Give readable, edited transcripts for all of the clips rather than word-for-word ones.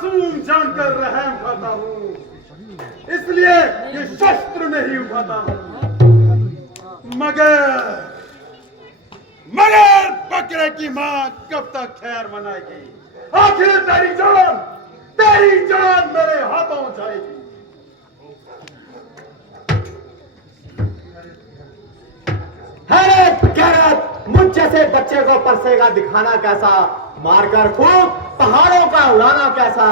मासूम जानकर रहम खाता हूँ, इसलिए ये शस्त्र नहीं उठाता हूँ। मगर बकरे की मां कब तक खैर मनाएगी? आखिर तेरी जान मेरे हाथों जाएगी। है गैरत, मुझ जैसे बच्चे को परसेगा दिखाना कैसा, मारकर खूब पहाड़ों का उड़ाना कैसा।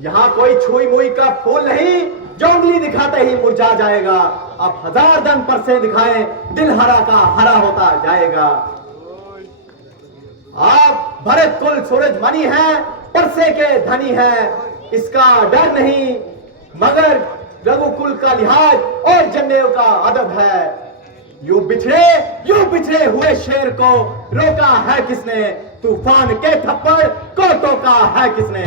यहाँ कोई छुई मुई का फूल नहीं जो उंगली दिखाते ही मुरझा जाएगा। अब 1000 दन परसे दिखाएं, दिल हरा का हरा होता जाएगा। आप भरत कुल सूरज मणि है, परसे के धनी है, इसका डर नहीं, मगर रघुकुल का लिहाज और जनेऊ का अदब है। यूं बिछड़े हुए शेर को रोका है किसने, तूफान के थप्पड़ को टोका है किसने।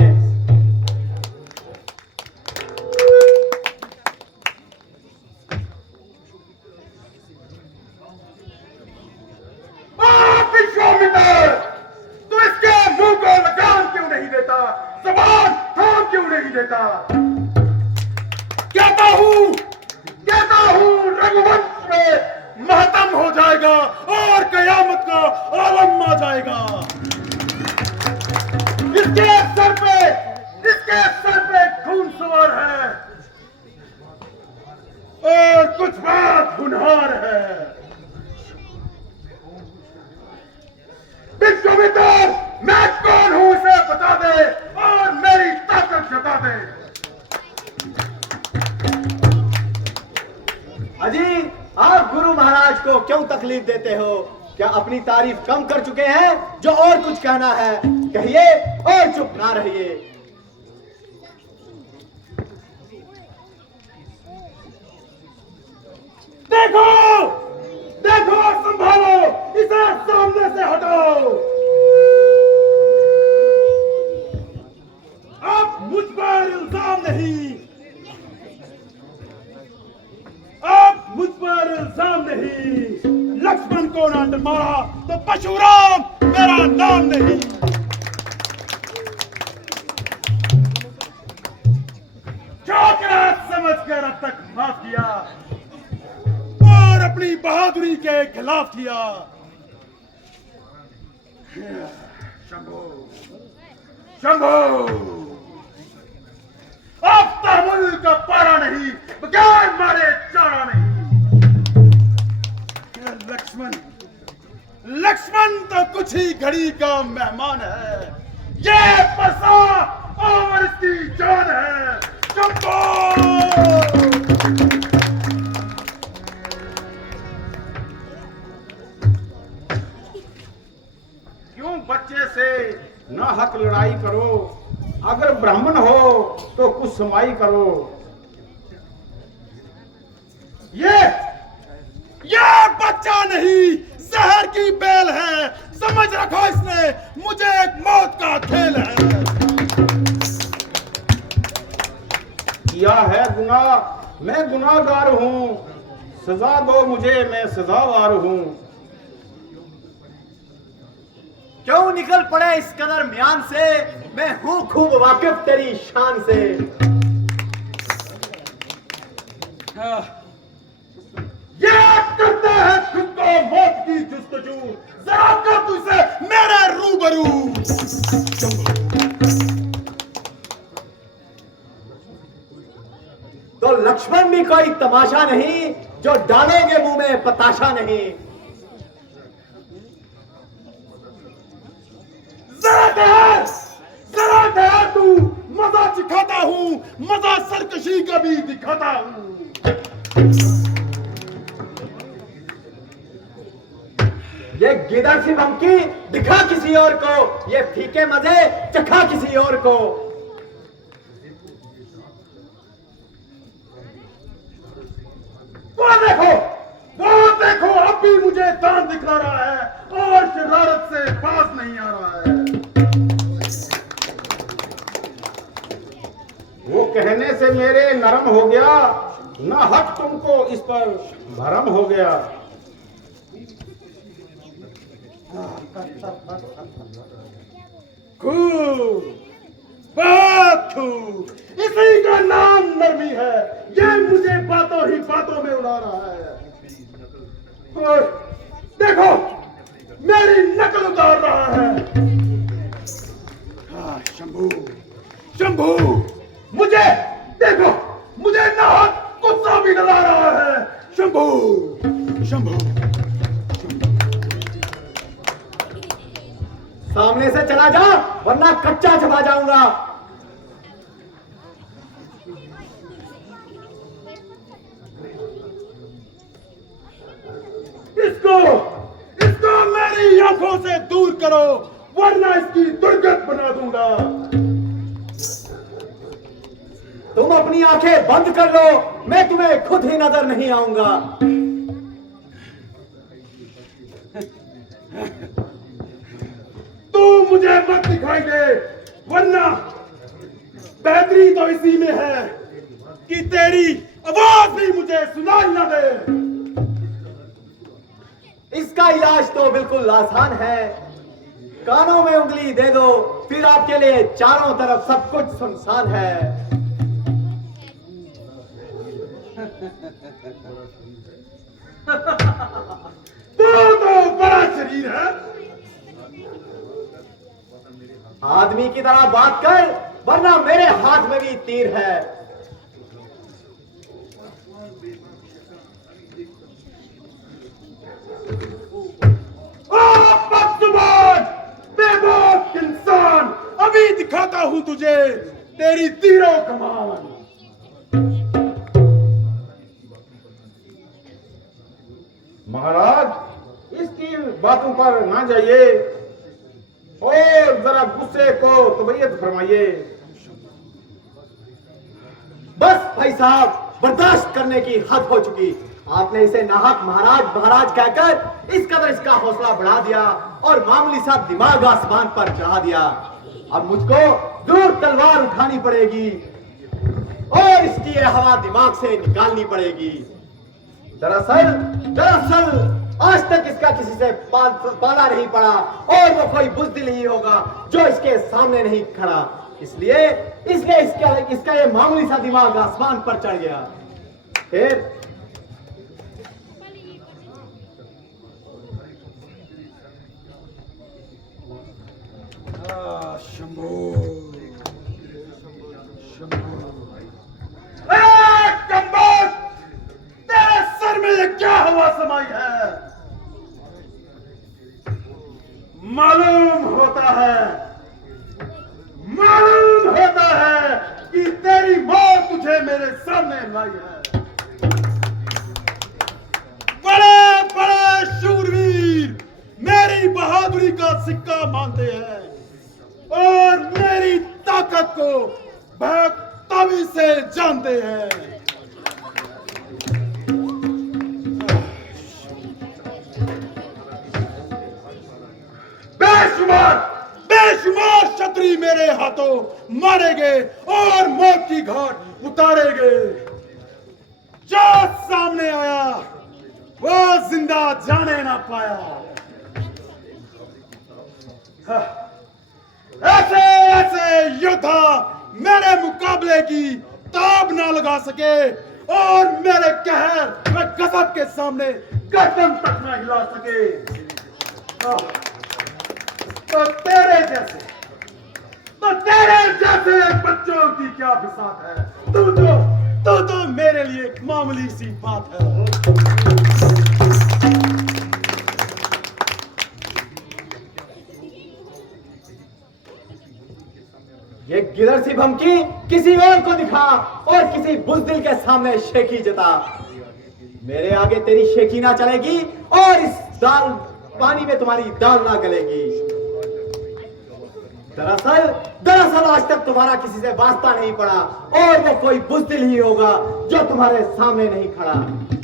विश्वामित्र, तू इसके मुंह को लगाम क्यों नहीं देता, जबान थाम क्यों नहीं देता? कहता हूं रघुवंश में महतम हो जाएगा और कयामत का आलम आ जाएगा। इसके सर पे खून सवार है और कुछ बात गुनहार है। विश्वामित्र, मैं कौन हूं इसे बता दे और मेरी ताकत जता दे। अजी, आप गुरु महाराज को क्यों तकलीफ देते हो? क्या अपनी तारीफ कम कर चुके हैं? जो और कुछ कहना है कहिए और चुप ना रहिए। देखो संभालो, इसे सामने से हटाओ। आप मुझ पर इल्जाम नहीं, लक्ष्मण को ना मारा तो परशुराम मेरा नाम नहीं। चौकरा समझकर अब तक माफ किया और अपनी बहादुरी के खिलाफ किया। शंभो, अब तहमुल का पारा नहीं, बगैर मारे चारा नहीं। लक्ष्मण तो कुछ ही घड़ी का मेहमान है, ये परसा और इसकी जान है। शंभो! क्यों बच्चे से ना हक लड़ाई करो, अगर ब्राह्मण हो तो कुछ समाई करो। ये बच्चा नहीं, जहर की बेल है, समझ रखो इसने मुझे एक मौत का खेल है। किया है गुनाह, मैं गुनाहगार हूं, सजा दो मुझे, मैं सजावार हूं। क्यों निकल पड़े इस कदर म्यान से, मैं हूं खूब वाकिफ तेरी शान से। ये करता है खुद को मौत की जुस्तजू, जरा कर तुझसे मेरे रूबरू। तो लक्ष्मण भी कोई तमाशा नहीं, जो डालोगे मुंह में पताशा नहीं। जरा ठहर तू, मजा दिखाता हूं, मजा सरकशी का भी दिखाता हूं। ये गिदड़ सी धमकी दिखा किसी और को, ये फीके मजे चखा किसी और को। वो देखो अब भी मुझे दांत दिखला रहा है और शरारत से पास नहीं आ रहा है। वो कहने से मेरे नरम हो गया, ना हक तुमको इस पर भरम हो गया। खूब बाथू, इसी का नाम नरमी है। ये मुझे बातों ही बातों में उड़ा रहा है। और देखो, मेरी नकल उतार रहा है। हाँ, शंभू, शंभू, मुझे देखो, मुझे नाहक गुस्सा भी डला रहा है। शंभू, शंभू, सामने से चला जा, वरना कच्चा चबा जाऊंगा। इसको इसको मेरी आंखों से दूर करो, वरना इसकी दुर्गत बना दूंगा। तुम अपनी आंखें बंद कर लो, मैं तुम्हें खुद ही नजर नहीं आऊंगा। तू मुझे मत दिखाई दे, वरना बेहतरी तो इसी में है कि तेरी आवाज भी मुझे सुनाई ना दे। इसका इलाज तो बिल्कुल आसान है। कानों में उंगली दे दो, फिर आपके लिए चारों तरफ सब कुछ सुनसान है। तो बड़ा शरीर है। आदमी की तरह बात कर, वरना मेरे हाथ में भी तीर है। बदजुबान, बेबाक इंसान, अभी दिखाता हूं तुझे तेरी तीरों कमान। महाराज, इसकी बातों पर ना जाइए और जरा गुस्से को तबीयत फरमाइए। बस भाई साहब, बर्दाश्त करने की हद हो चुकी। आपने इसे नाहक महाराज महाराज कहकर इस कदर इसका हौसला बढ़ा दिया और मामूली सा दिमाग आसमान पर चढ़ा दिया। अब मुझको दूर तलवार उठानी पड़ेगी और इसकी ये हवा दिमाग से निकालनी पड़ेगी। दरअसल दरअसल आज तक इसका किसी से पाला नहीं पड़ा और वो कोई बुज़दिल ही होगा जो इसके सामने नहीं खड़ा। इसलिए इसलिए इसका ये मामूली सा दिमाग आसमान पर चढ़ गया। फिर शंभू, तेरे सर में ये क्या हवा समाई है? मालूम होता है कि तेरी मौत तुझे मेरे सामने लाई है। बड़े बड़े शूरवीर मेरी बहादुरी का सिक्का मानते हैं और मेरी ताकत को बेताबी से जानते हैं। बेशुमार क्षत्रिय मेरे हाथों मारे गए और मौत की घाट उतारे गए। जो सामने आया वो जिंदा जाने ना पाया। ऐसे ऐसे योद्धा मेरे मुकाबले की ताब ना लगा सके और मेरे कहर व गजब के सामने गर्दन तक ना हिला सके। तो तेरे जैसे बच्चों की क्या बिसात है? तू तो मेरे लिए एक मामूली सी बात है। ये गिदड़ सी भमकी किसी और को दिखा और किसी बुज़दिल के सामने शेखी जता। मेरे आगे तेरी शेखी ना चलेगी और इस दाल पानी में तुम्हारी दाल ना गलेगी। दरअसल आज तक तुम्हारा किसी से वास्ता नहीं पड़ा और वो कोई बुज़दिल ही होगा जो तुम्हारे सामने नहीं खड़ा।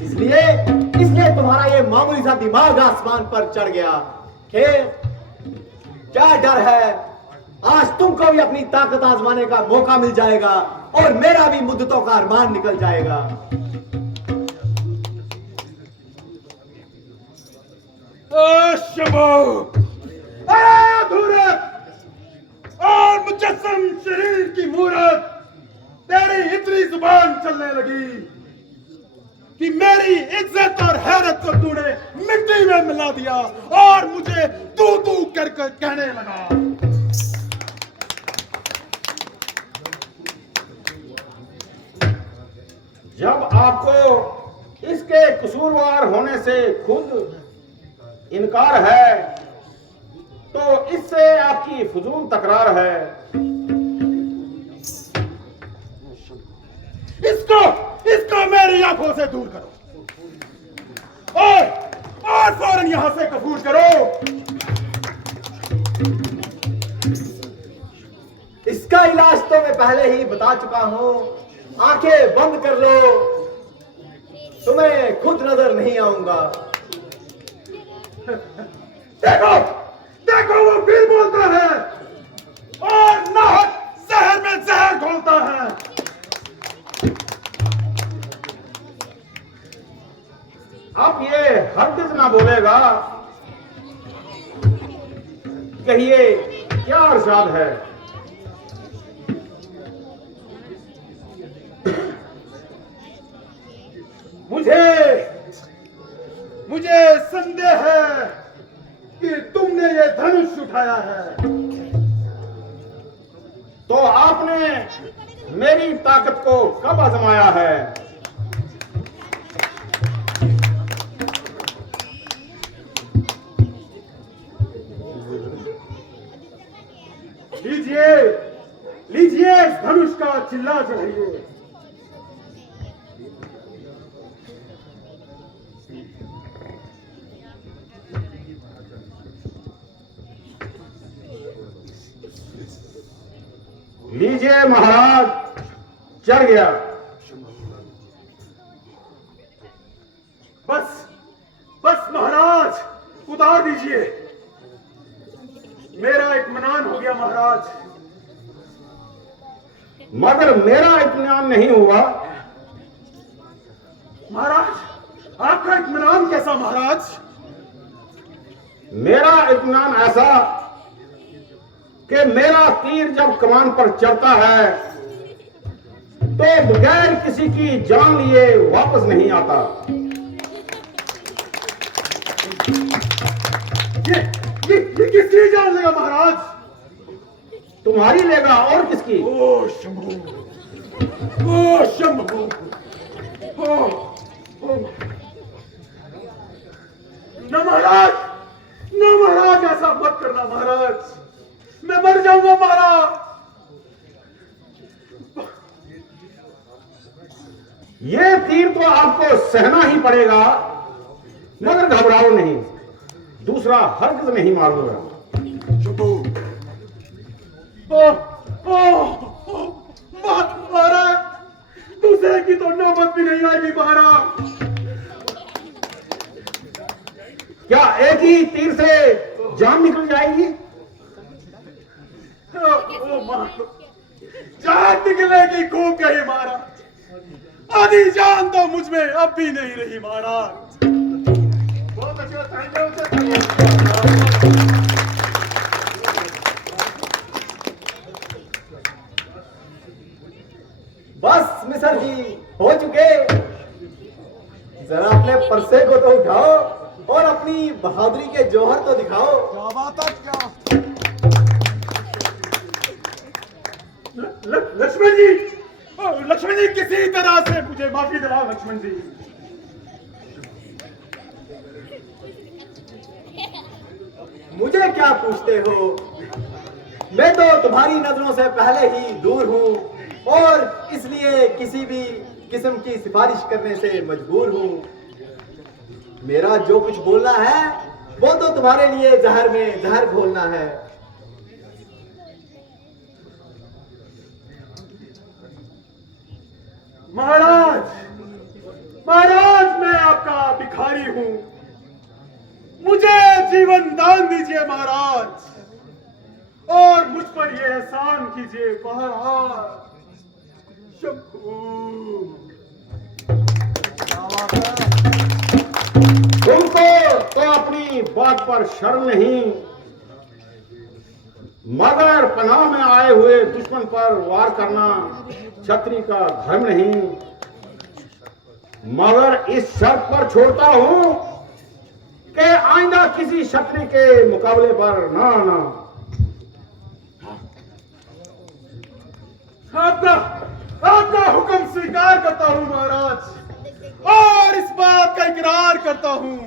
इसलिए तुम्हारा ये मामूली सा दिमाग आसमान पर चढ़ गया। खैर, क्या डर है, आज तुमको भी अपनी ताकत आजमाने का मौका मिल जाएगा और मेरा भी मुद्दतों का अरमान निकल जाएगा। शंभू, अरे धूरत, और मुझे मुजस्सम शरीर की मूरत तेरी इतनी जुबान चलने लगी कि मेरी इज्जत और हैरत को तूने मिट्टी में मिला दिया और मुझे तू तू कर कहने लगा। जब आपको इसके कसूरवार होने से खुद इनकार है तो इससे आपकी फजूल तकरार है। इसको मेरी आंखों से दूर करो और फौरन यहां से कबूल करो। इसका इलाज तो मैं पहले ही बता चुका हूं। आंखें बंद कर लो, तुम्हें खुद नजर नहीं आऊंगा। देखो देखो वो फिर बोलता है और नाहक जहर में जहर घोलता है। अब ये हरगिज ना बोलेगा। कहिए क्या अर्शाद है? मुझे संदेह है कि तुमने ये धनुष उठाया है। तो आपने मेरी ताकत को कब आजमाया है? लीजिए लीजिए इस धनुष का चिल्ला चढ़ाइए। लीजिए महाराज, चढ़ गया। बस बस महाराज, उतार दीजिए। मेरा इत्मीनान हो गया महाराज। मगर मेरा इत्मीनान नहीं हुआ। महाराज आपका इत्मीनान कैसा महाराज? मेरा इत्मीनान ऐसा कि मेरा तीर जब कमान पर चढ़ता है तो बगैर किसी की जान लिए वापस नहीं आता। ये किसकी जान लेगा महाराज? तुम्हारी लेगा और किसकी? ओ शंभू, ओ शंभू, ओ न महाराज ऐसा मत करना महाराज, मैं मर जाऊंगा महाराज। ये तीर तो आपको सहना ही पड़ेगा, मगर घबराओ नहीं, दूसरा हरगिज नहीं मारूंगा। महाराज दूसरे की तो नौबत भी नहीं आएगी महाराज। क्या एक ही तीर से जान निकल जाएगी? जान निकलेगी खूब कही महाराज, आधी जान तो मुझ में अब भी नहीं रही महाराज। बहुत अच्छा, थैंक यू। बस मिसर जी हो चुके। जरा अपने परसे को तो उठाओ और अपनी बहादुरी के जौहर तो दिखाओ। क्या बात है? क्या लक्ष्मण जी किसी तरह से मुझे माफी दिलाओ लक्ष्मण जी। मुझे क्या पूछते हो? मैं तो तुम्हारी नजरों से पहले ही दूर हूं और इसलिए किसी भी किस्म की सिफारिश करने से मजबूर हूं। मेरा जो कुछ बोलना है वो तो तुम्हारे लिए जहर में जहर घोलना है। महाराज मैं आपका भिखारी हूं, मुझे जीवन दान दीजिए महाराज और मुझ पर यह एहसान कीजिए महाराज। तुमको तो अपनी बात पर शर्म नहीं, मगर पनाह में आए हुए दुश्मन पर वार करना क्षत्रिय का धर्म नहीं। मगर इस शर्त पर छोड़ता हूं कि आइंदा किसी क्षत्रिय के मुकाबले पर ना आना। आपका हुक्म स्वीकार करता हूं महाराज, और इस बात का इकरार करता हूं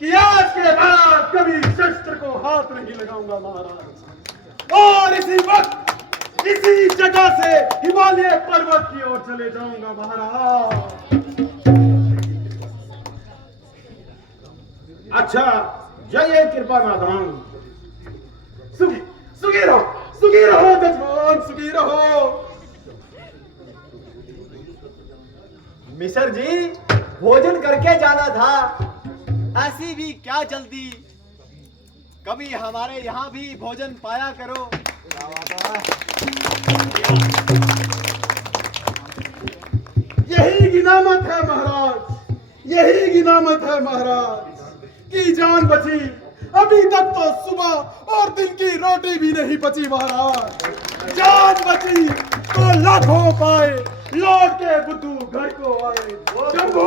कि आज के बाद कभी शस्त्र को हाथ नहीं लगाऊंगा महाराज, और इसी वक्त इसी जगह से हिमालय पर्वत की ओर चले जाऊंगा महाराज। अच्छा, जय कृपा नादान। सुखी रहो जजमान, सुखी रहो। मिसर जी, भोजन करके जाना था, ऐसी भी क्या जल्दी, कभी हमारे यहाँ भी भोजन पाया करो। यही गिनामत है महाराज, यही गिनामत है महाराज की जान बची। अभी तक तो सुबह और दिन की रोटी भी नहीं बची महाराज। जान बची तो लाखों पाए, लौट के बुद्धू घर को आए। शंभू।